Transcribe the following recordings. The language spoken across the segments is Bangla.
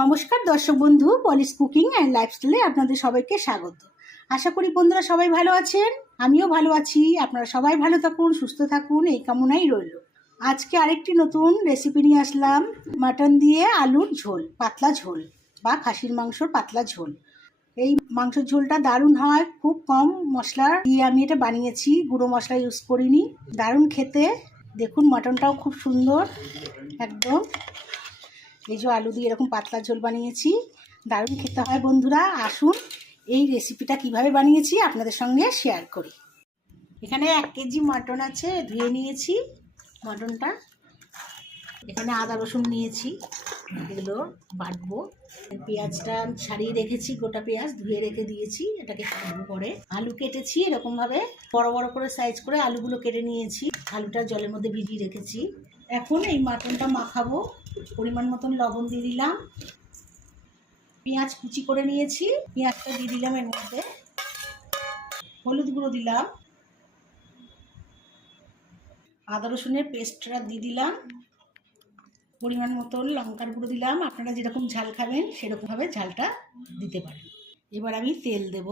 নমস্কার, দর্শক বন্ধু পলিস কুকিং অ্যান্ড লাইফস্টাইলে আপনাদের সবাইকে স্বাগত। আশা করি বন্ধুরা সবাই ভালো আছেন, আমিও ভালো আছি, আপনারা সবাই ভালো থাকুন, সুস্থ থাকুন, এই কামনাই রইল। আজকে আরেকটি নতুন রেসিপি নিয়ে আসলাম মাটন দিয়ে আলুর ঝোল, পাতলা ঝোল বা খাসির মাংসর পাতলা ঝোল। এই মাংসের ঝোলটা দারুণ হয়, খুব কম মশলা দিয়ে আমি এটা বানিয়েছি, গুঁড়ো মশলা ইউজ করিনি, দারুণ খেতে। দেখুন মাটনটাও খুব সুন্দর, একদম। এই যে আলু দিয়ে এরকম পাতলা ঝোল বানিয়েছি, দারুণ খেতে হয় বন্ধুরা। আসুন, এই রেসিপিটা কীভাবে বানিয়েছি আপনাদের সঙ্গে শেয়ার করি। এখানে এক কেজি মাটন আছে, ধুয়ে নিয়েছি মাটনটা। এখানে আদা রসুন নিয়েছি, এগুলো বাটবো। পেঁয়াজটা সারিয়ে রেখেছি, গোটা পেঁয়াজ ধুয়ে রেখে দিয়েছি, এটাকে কাটবো পরে আলু কেটেছি এরকমভাবে, বড় বড় করে সাইজ করে আলুগুলো কেটে নিয়েছি। আলুটা জলের মধ্যে ভিজিয়ে রেখেছি। এখন এই মাটনটা মাখাবো। পরিমাণ মতন লবণ দিয়ে দিলাম। পেঁয়াজ কুচি করে নিয়েছি। পেঁয়াজটা দিয়ে দিলাম এর মধ্যে। হলুদ গুঁড়ো দিলাম। আদা রসুনের পেস্টটা দিয়ে দিলাম। পরিমাণ মতন লঙ্কার গুঁড়ো দিলাম। আপনারা যেরকম ঝাল খাবেন, সেরকমভাবে ঝালটা দিতে পারেন। এবার আমি তেল দেব।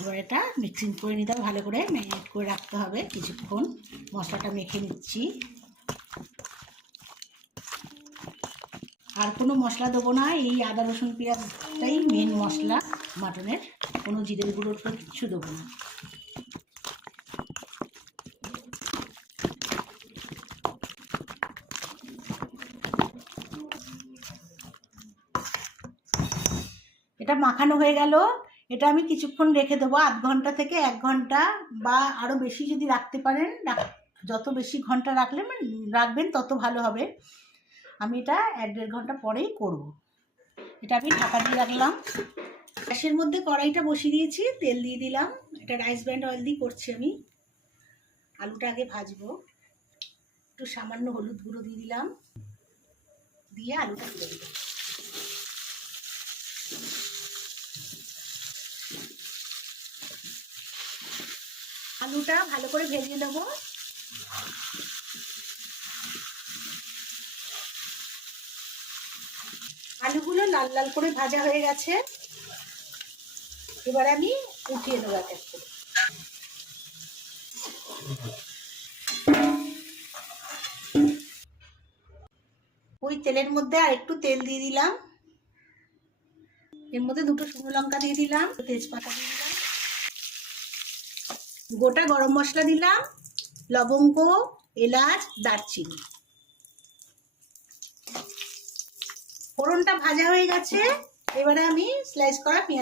এবার এটা মিক্সিং করে নিতে হবে, ভালো করে ম্যারিনেট করে রাখতে হবে। কিছুক্ষণ মশলাটা মেখে নিচ্ছি। আর কোনো মশলা দেবো না, এই আদা, রসুন, পেঁয়াজটাই মেন মশলা মাটনের কোনো জিরের গুঁড়োর তো কিচ্ছু দেবো না। এটা মাখানো হয়ে গেল। এটা আমি কিছুক্ষণ রেখে দেবো। আধ ঘণ্টা থেকে এক ঘণ্টা বা আরও বেশি যদি রাখতে পারেন যত বেশি ঘণ্টা রাখলে রাখবেন, তত ভালো হবে। আমি এটা এক দেড় ঘণ্টা পরেই করব। এটা আমি ঢাকা দিয়ে রাখলাম। গ্যাসের মধ্যে কড়াইটা বসিয়ে দিয়েছি, তেল দিয়ে দিলাম। এটা রাইস ব্র্যান্ড অয়েল দিয়ে করছি আমি। আলুটা আগে ভাজবো। একটু সামান্য হলুদ গুঁড়ো দিয়ে দিলাম। দিয়ে আলুটা তুলে দিলাম আলুটা ভালো করে ভেজে নেব। আলুগুলো লাল লাল করে ভাজা হয়ে গেছে। এবার আমি উঠিয়ে দেবো এক ওই তেলের মধ্যে আর একটু তেল দিয়ে দিলাম। এর মধ্যে দুটো শুকনো লঙ্কা দিয়ে দিলাম, তেজপাতা দিয়ে দিলাম। গোটা গরম মশলা দিলাম, লবঙ্গ, এলাচ, দারচিনি। ফোড়নটা ভাজা হয়ে গেছে, এবারে আমি স্লাইস করা দিই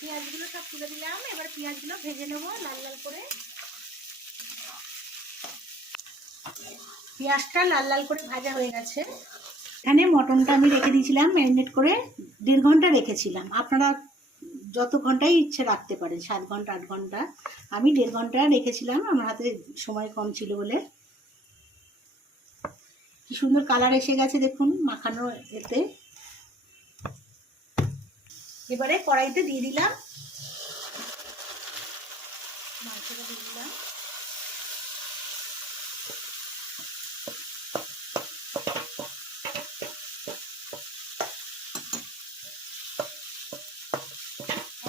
পেঁয়াজগুলো সব তুলে দিলাম, এবার পেঁয়াজগুলো ভেজে নেব লাল লাল করে। পেঁয়াজটা লাল লাল করে ভাজা হয়ে গেছে। এখানে মটনটা আমি রেখে দিয়েছিলাম ম্যারিনেট করে দেড় ঘণ্টা রেখেছিলাম। আপনারা যত ঘন্টাই ইচ্ছে রাখতে পারেন, সাত ঘণ্টা, আট ঘণ্টা, আমি দেড় ঘণ্টা রেখেছিলাম, আমার হাতে সময় কম ছিল বলে। কি সুন্দর কালার এসে গেছে দেখুন মাখানো এতে। এবারে কড়াইতে দিয়ে দিলাম, মাংসটা দিয়ে দিলাম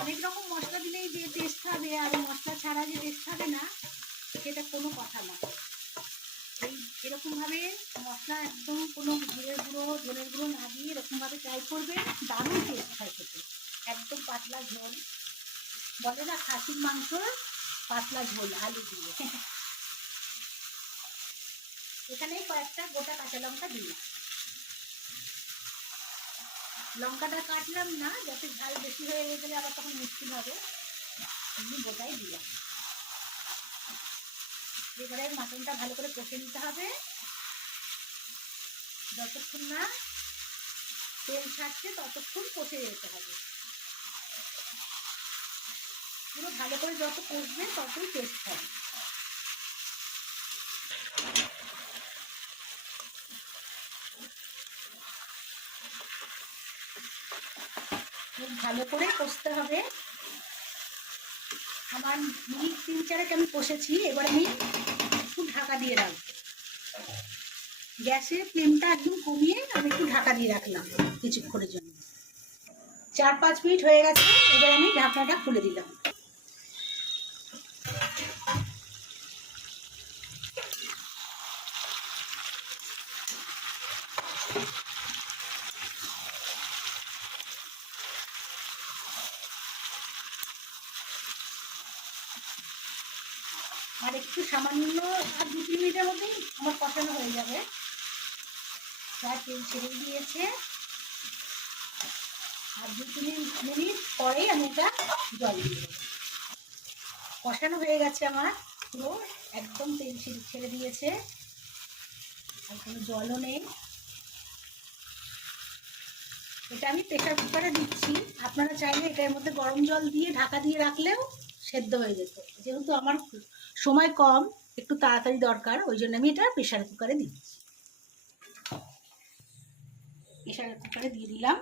অনেক রকম মশলা দিলেই যে টেস্ট হবে আর মশলা ছাড়া যে টেস্ট হবে না, সেটা কোনো কথা না। এই এরকমভাবে মশলা একদম কোনো জিরের গুঁড়ো, ধনের গুঁড়ো না দিয়ে এরকমভাবে ট্রাই করবে, দারুণ টেস্ট হয় খেতে। একদম পাতলা ঝোল। বলে না, খাসির মাংস পাতলা ঝোল, আলু দিয়ে। এখানে কয়েকটা গোটা কাঁচা লঙ্কা দিলাম। লঙ্কাটা কাটলাম না, যাতে ঝাল বেশি হয়ে গেলে আবার তখন মুশকিল হবে। এমনি গোটাই দিলাম। এবারে মাটনটা ভালো করে কষে নিতে হবে। যতক্ষণ না তেল ছাড়ছে, ততক্ষণ কষে যেতে হবে। পুরো ভালো করে যত কষবে, ততই টেস্ট হবে। ভালো করে কষতে হবে। আমার মিনিট তিন চারেক আমি কষেছি, এবার আমি একটু ঢাকা দিয়ে রাখব। গ্যাসের ফ্লেমটা একদম কমিয়ে আমি একটু ঢাকা দিয়ে রাখলাম কিছুক্ষণের জন্য। চার পাঁচ মিনিট হয়ে গেছে, এবার আমি ঢাকনাটা খুলে দিলাম আর একটু সামান্য আর দু তিন মিনিটের মধ্যেই আমার কষানো হয়ে যাবে। প্রায় তেল ছেড়ে দিয়েছে। আর দু তিন মিনিট পরেই আমি এটা জল দিয়ে কষানো হয়ে গেছে আমার পুরো, একদম তেল ছেড়ে ছেড়ে দিয়েছে। আর কোনো জলও নেই। এটা আমি প্রেশার কুকারে দিচ্ছি। আপনারা চাইলে এটার মধ্যে গরম জল দিয়ে ঢাকা দিয়ে রাখলেও সেদ্ধ হয়ে যেত। যেহেতু আমার সময় কম, একটু তাড়াতাড়ি দরকার, ওই জন্য আমি এটা প্রেশার কুকারে দিচ্ছি। প্রেশার কুকারে দিয়ে দিলাম।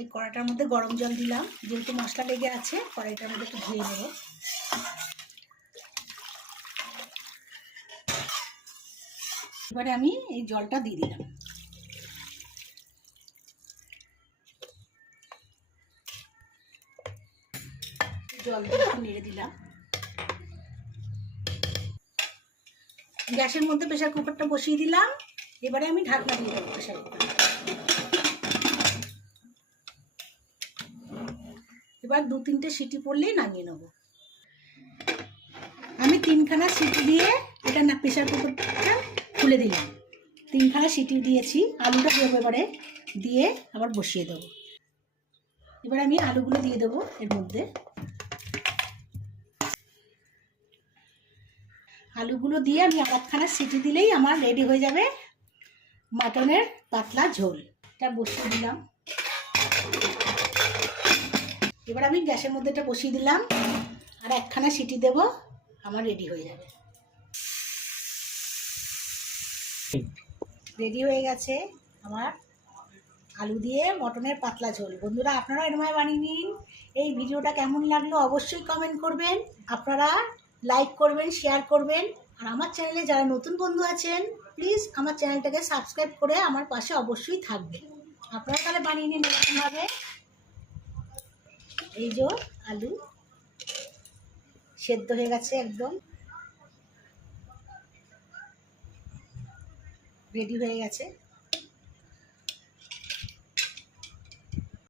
এই কড়াটার মধ্যে গরম জল দিলাম। যেহেতু মশলা লেগে আছে, কড়াইটার মধ্যে একটু ধুয়ে নেব। এবারে আমি এই জলটা দিয়ে দিলাম। জল দিয়ে নেড়ে দিলাম। গ্যাসের মধ্যে প্রেশার কুকারটা বসিয়ে দিলাম। এবারে আমি ঢাকনা দিয়ে দেবো প্রেশার কুকার। এবার দু তিনটে সিটি পড়লেই নামিয়ে নেব। আমি তিনখানা সিটি দিয়ে এটা না প্রেশার কুকারটা খুলে দিলাম। তিনখানা সিটি দিয়েছি, আলুটা দেবো এবারে, দিয়ে আবার বসিয়ে দেবো। এবার আমি আলুগুলো দিয়ে দেবো এর মধ্যে। আলুগুলো দিয়ে আমি একখানা সিটি দিলেই আমার রেডি হয়ে যাবে মাটনের পাতলা ঝোল। এটা বসিয়ে দিলাম। এবার আমি গ্যাসের মধ্যে এটা বসিয়ে দিলাম। আর একখানা সিটি দেব, আমার রেডি হয়ে যাবে। রেডি হয়ে গেছে আমার আলু দিয়ে মটনের পাতলা ঝোল। বন্ধুরা, আপনারা এরময় বানিয়ে নিন। এই ভিডিওটা কেমন লাগল অবশ্যই কমেন্ট করবেন। আপনারা লাইক করবেন শেয়ার করবেন। আর আমার চ্যানেলে যারা নতুন বন্ধু আছেন প্লিজ আমার চ্যানেলটাকে সাবস্ক্রাইব করে আমার পাশে অবশ্যই থাকবেন। আপনারা তাহলে বানিয়ে নিন এরকমভাবে। এই যে আলু, সেদ্ধ হয়ে গেছে একদম। রেডি হয়ে গেছে।